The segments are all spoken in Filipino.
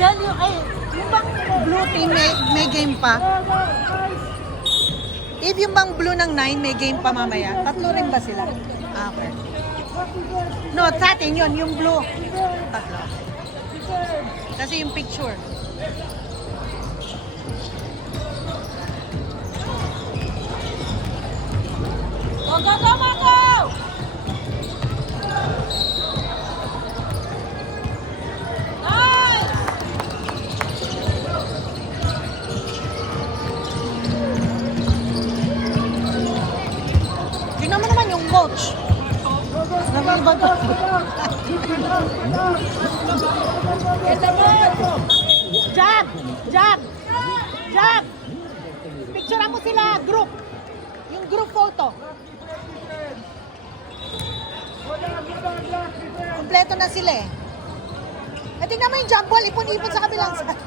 Diyan yung bang blue team may game pa? If yung bang blue ng 9 may game pa mamaya, tatlo rin ba sila? Ah, okay. No, sa atin yun, yung blue. Tatlo. Kasi yung picture. Go, go, go, Marco! Tingnan mo naman yung coach. Nabibag ako. Jab! Jab! Jab! Picturean mo sila, group. Yung group photo. Kompleto na sila eh. Tingnan mo yung jump ball, ipon-ipon sa kabilang side.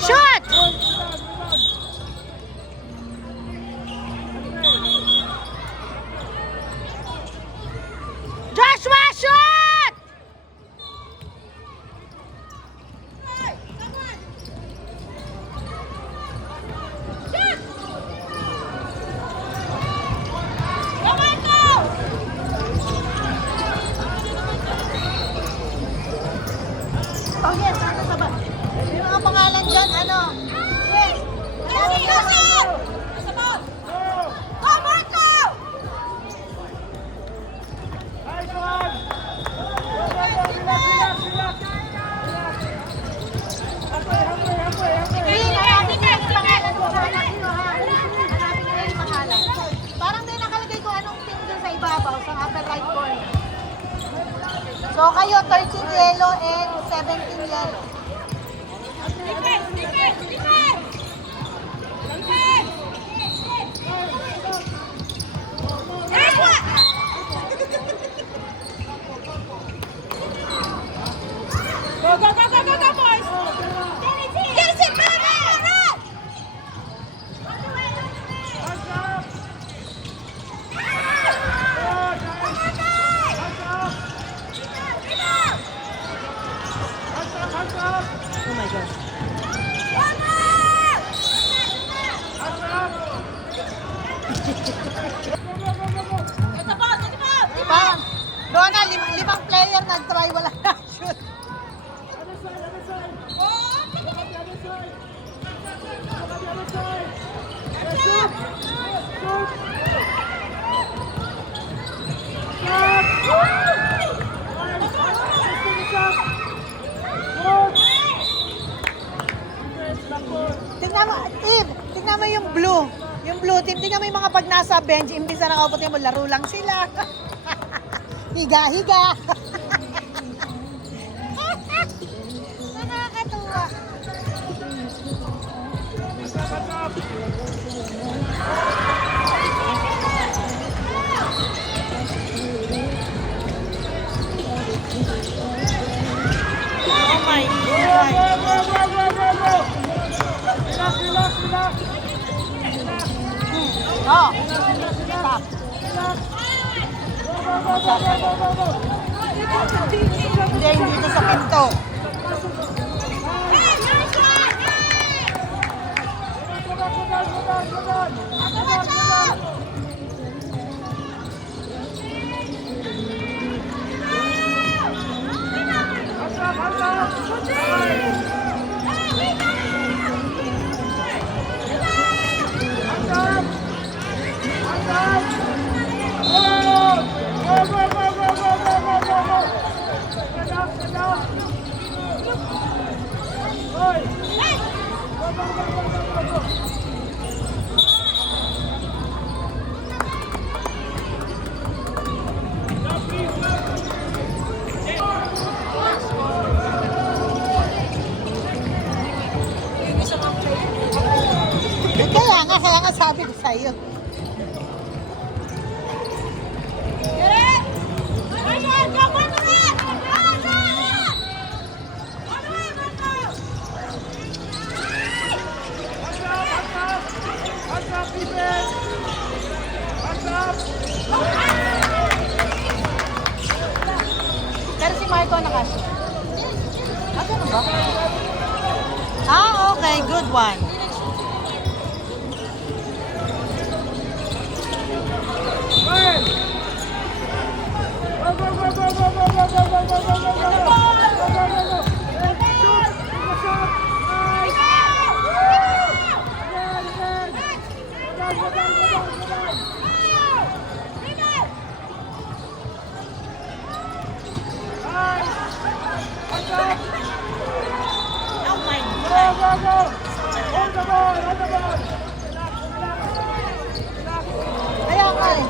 Shoot! Joshua, shoot! Oh yes, ano sa ba? May mga pangalan dyan, ano? Yes! Go, Marco! Parang may nakalagay kung anong team dun sa ibabaw, sa upper right corner. So kayo, 13 yellow and 17 yellow. Go, go, go, go, go, go, boys! Yes, it, run! Oh my gosh. Parang, doon na, limang player nag-try, wala na shoot. Tingnan mo, Eve, tingnan mo yung blue. Yung blue team, tingnan mo yung mga pag nasa bench, imbis na nakaupo, tingnan mo, laro lang sila. Higa-higa. Nakakatuwa. Oh my God. Oh, stop. Hindi dito sa pinto. Kaya nga sabi ko sa'yo. Pero si Marco nakasya. Ah, ganun ba? Ah, okay. Good one. Kaya nga eh.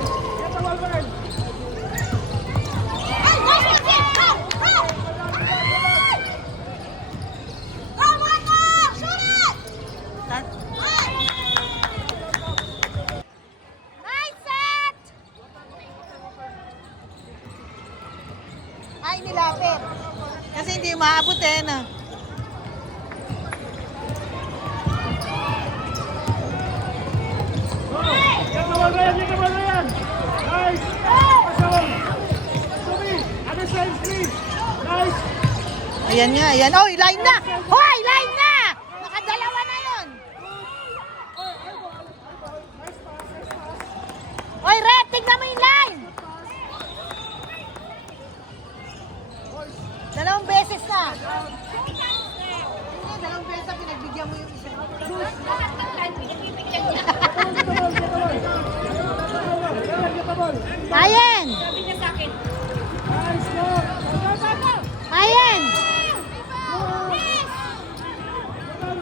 Ay, nilapit. Kasi hindi maabot eh, no? Ayan nga, ayan. Oh, line na! Hoy, line na! Nakadalawa na yun. Hoy, Red, tignan mo yung line! Dalawang beses na. Hindi, dalawang beses na pinagbigyan mo yung isa. Lahat ng line, pinipigyan niya. Ayen! Sabi niya sa akin. Ayen!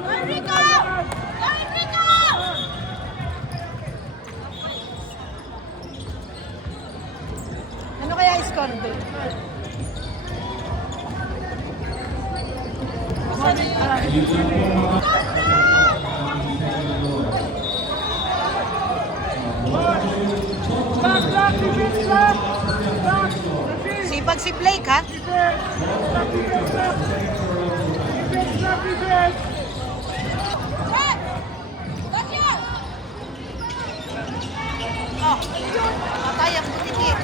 Enrico! Enrico! Ano kaya score doon? Sipag si Blake, ha? Oh, patay ang butitik.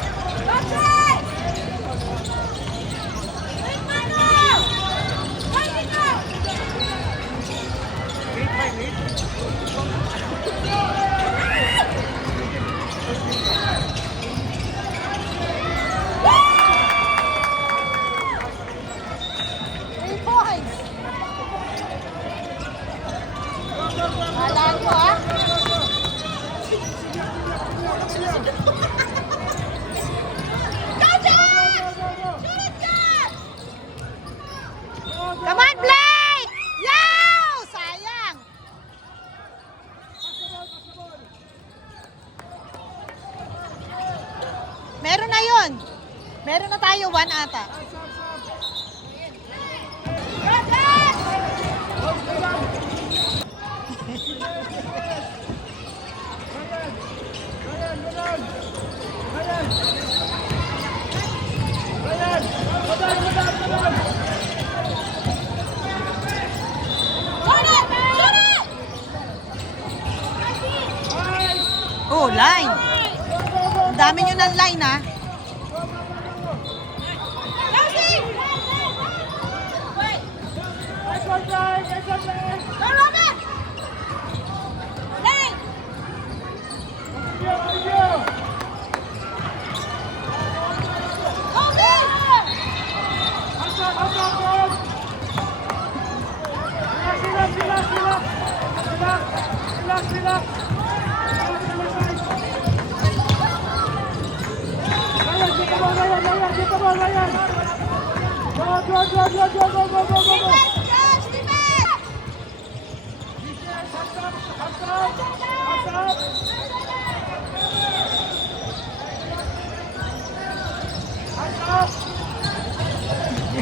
Alam ko, ha? Come on, Blake! Yow! Sayang! Meron na yun. Meron na tayo, 1 ata. Oh, line. Ang dami nyo ng line, ha?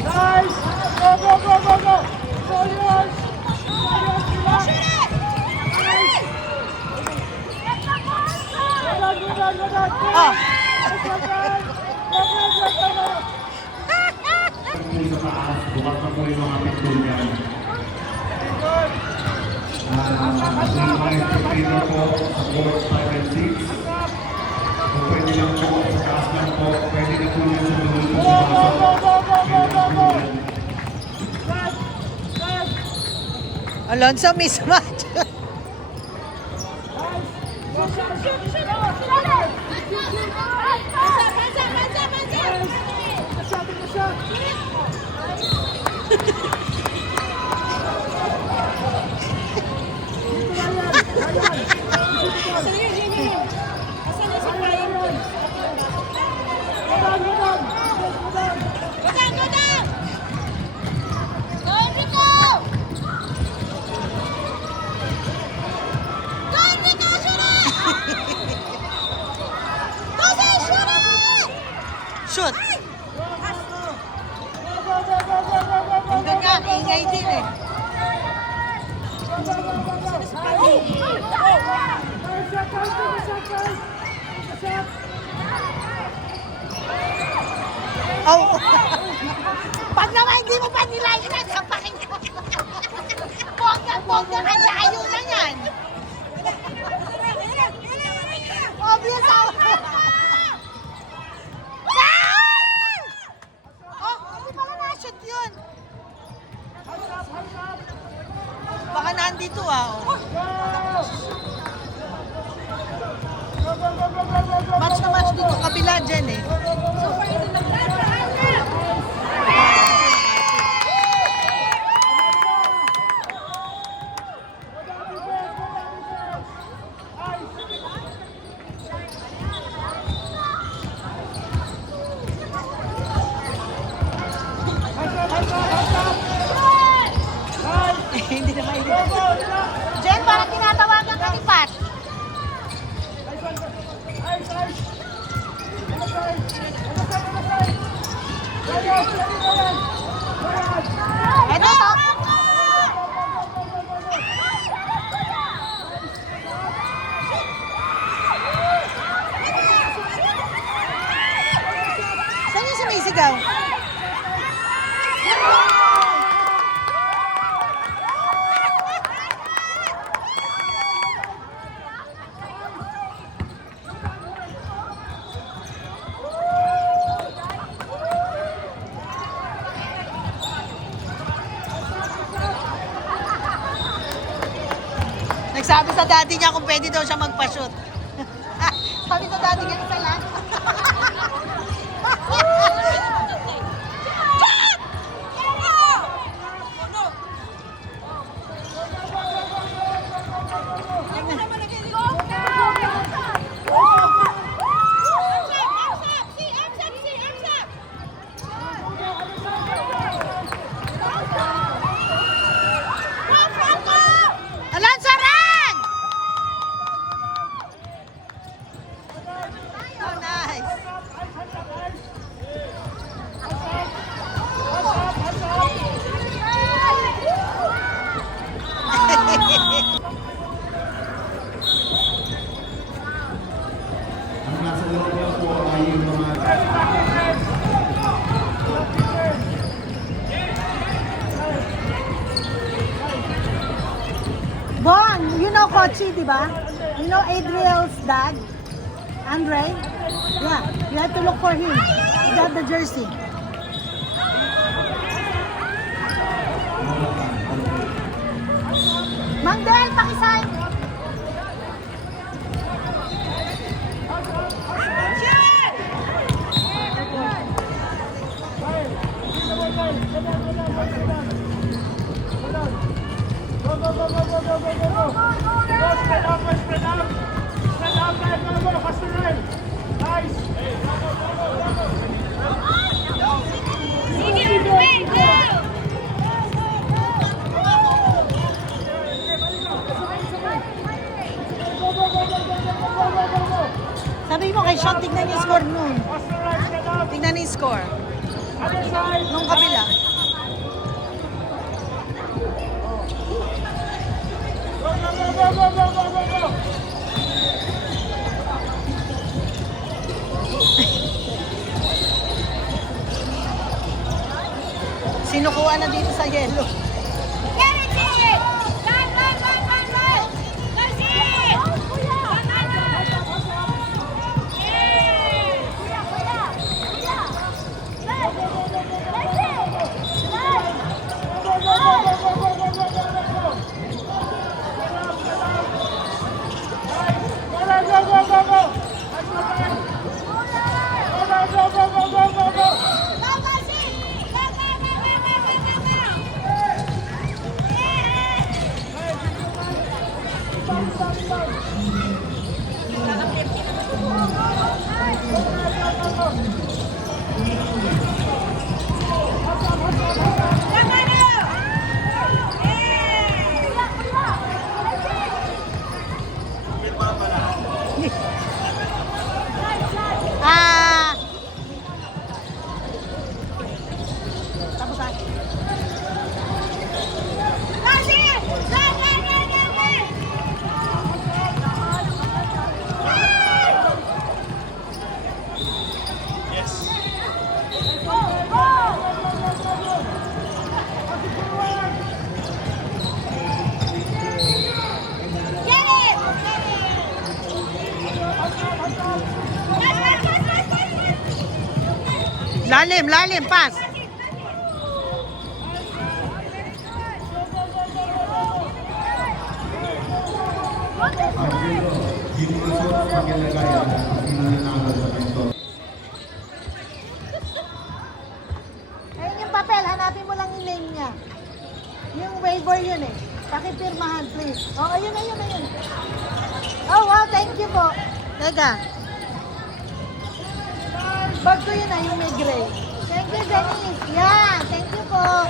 Nice! Go, go, go, go, go! Go, yours! Oh. Sa taas, bukas na po yung mga picture niya. Dito po sa board 5 and 6. Kung pwede lang po, sa taas lang po, pwede na po yung sumunod po sa baso. Alonso, mismatch. Shoot. Hindi nga, ingay din eh. Oh. Pag naman hindi mo pa nilainan, sapakin ka. Bongga ka, layo na yan. Obvious ako. Oh, hindi pala na-shoot yun. nandito ah. Oh. Match na match dito, kabila dyan eh. Hindi na mainit. Jen, parang tinatawagan ka ni Pat. Ito to. Saan yung sumisigaw? Nagsabi sa daddy niya kung pwede daw siya magpa-shoot. Sabi ko daddy niya isa lang. Lansaran! Oh, nice. Ang nasa loob po ay yung mga Bon, you know Kochi, di ba? You know Adriel's dad? Andre? Yeah, you have to look for him. He got the jersey. Mandel, pakisign. Sabi mo kay Sean, tignan yung score nun. Tignan yung score. Nung kabila. Sinukuha na dito sa yellow. Tapos ah. Lalim, lalim, pass. Sinusot paglalagayan ang pinananalo sa ito. Ayun yung papel, hanapin mo lang yung name niya. Yung waiver yun eh. Pakipirmahan, please. Oh, ayun. Oh, wow, thank you po. Teka. Bag ko yun yung may gray. Thank you, Denise. Yeah, thank you po.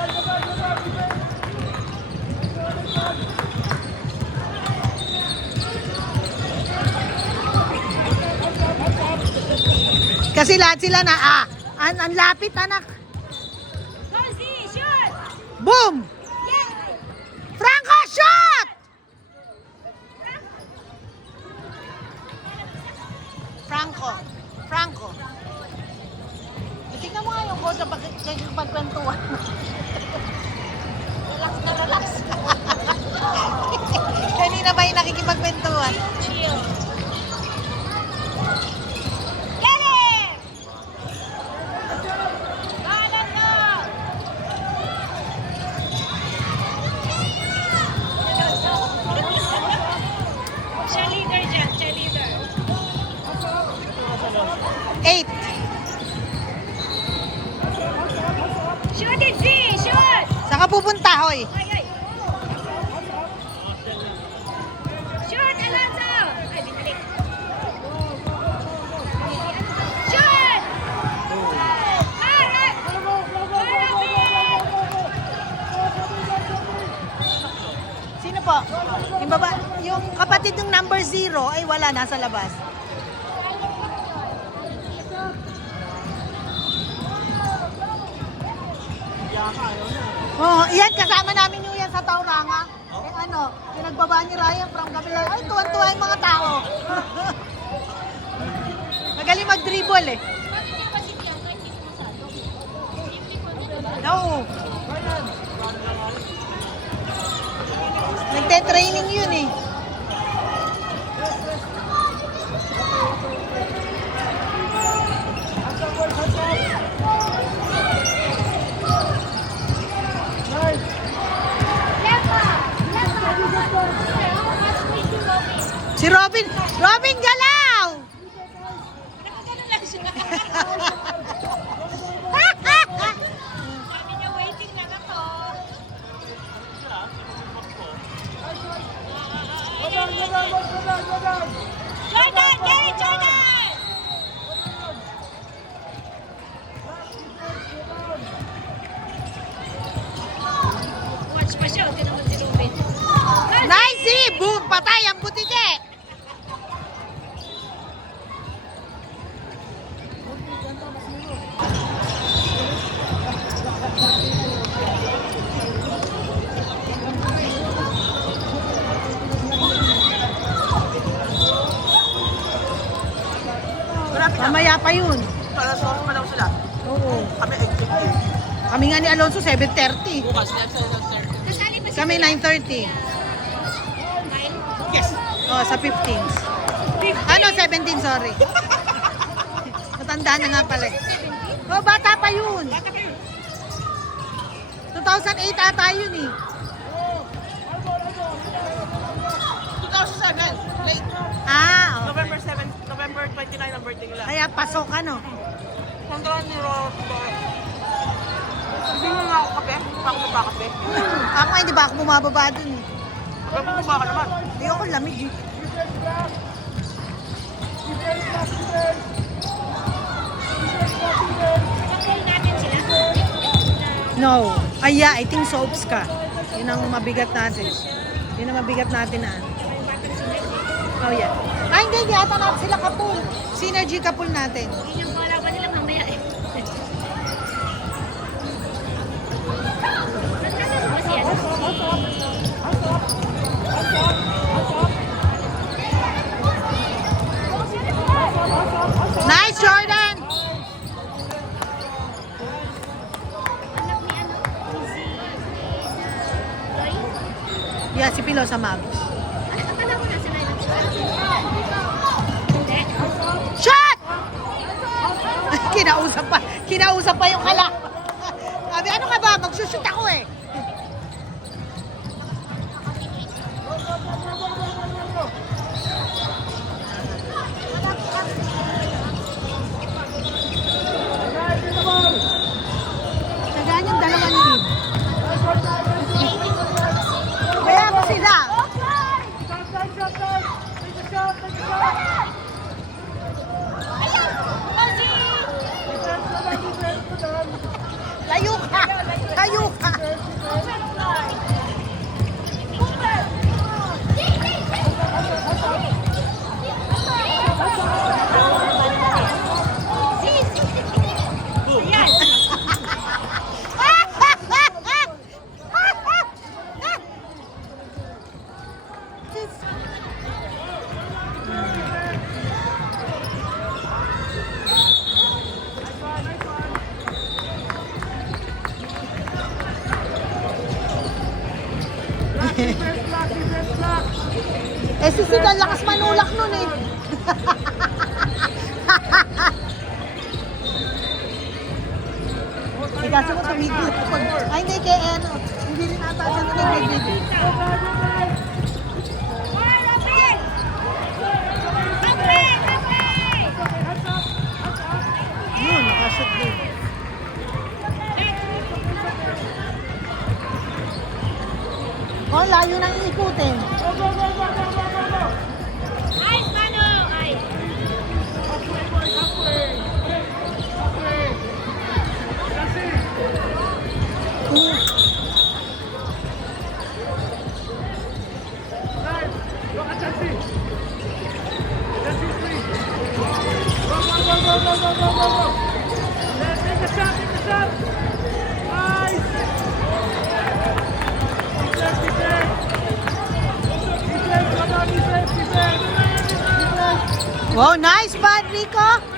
Kasi lahat sila na, ang lapit, anak. Position! Boom! Franco, shot! Franco. Tingnan mo nga yung coach sa pagkwentuhan. Relax. Kanina ba yung nakikipagkwentuhan? Chill. Get it! Bahala na! Cheerleader dyan, cheerleader. 8. Shoot it, Z! Shoot! Saan ka pupunta, hoy? Ay. Shoot, Alonso! Ay, binalik. Shoot! Alright! Sino po? Yung baba, yung kapatid ng number 0 ay wala, nasa labas. Oh, iyan kasama namin yung yan sa Tauranga. Eh ano, pinagbaba ni Ryan from kabila. Ay, tuwan-tuwa yung mga tao. Magaling mag-dribble eh. No. Nagte-training yun eh. Si Robin Galaw! Nakaganon lang siya. Sabi niya, waiting lang ako. Jordan! Get it, Jordan! Watch pa siya. Huwag ka naman si Ruben. Nice! Boom! Patay ang butike! Mamaya pa yun. Para sa pa daw sila. Oo. Kami 8:50. Kami nga ni Alonso, 7:30. Bukas na sa sir. Kasali pa si Kami 9:30. Yes. Oh, sa 15s. Ano, 17, sorry. Matanda na nga pala. Oh, bata pa yun. 2008 ata yun eh. 2007. Late. Ah, oh. November 7. November 29 ang birthday nila. Kaya pasok ano. Punta ni Rodo. Hindi mo nga ako kape. Ako na ba kape? Ako nga, hindi ba ako bumababa dun eh. Ako ba ka naman? Hindi ako lamig eh. Pakul natin sila. No. Ay, yeah, I think soaps ka. Yun ang mabigat natin. Yun ang mabigat natin na. Oh, yeah. Ay, hindi ata natin sila kapul. Synergy kapul natin. Yun yung kalaban nila mamaya eh. Nagkakaroon ba siya? Nice, Jordan! Anak ni ano? Si Roy? Yeah, si Pilo sa Magos. Akala ko nasa lineup siya. Hindi. Shot! Kinausap pa yung kala. Sabi, ano ka ba? Magsushoot ako eh. sis. Defense block, defense block. Eh, si Sid, ang lakas manulak nun eh. Eh, kaso mo tumigil ako. Ay, hindi, kay ano. Hindi rin ata siya na nagbibigay. Wide open! Open! Open! Yun, nakashoot din. Oh, layo nang ikutin. Go, go, go, go, go, go, go, go. Ice, Manu! Ice! Halfway, boys, halfway. Halfway. That's it. Nice. Look at Chelsea. Chelsea's free. Go, go, go, go, go, go, go, go, go. Take a shot, take a shot. Nice. Defense, defense. Defense, come on, defense, defense. Defense. Wow, nice, bad, Rico.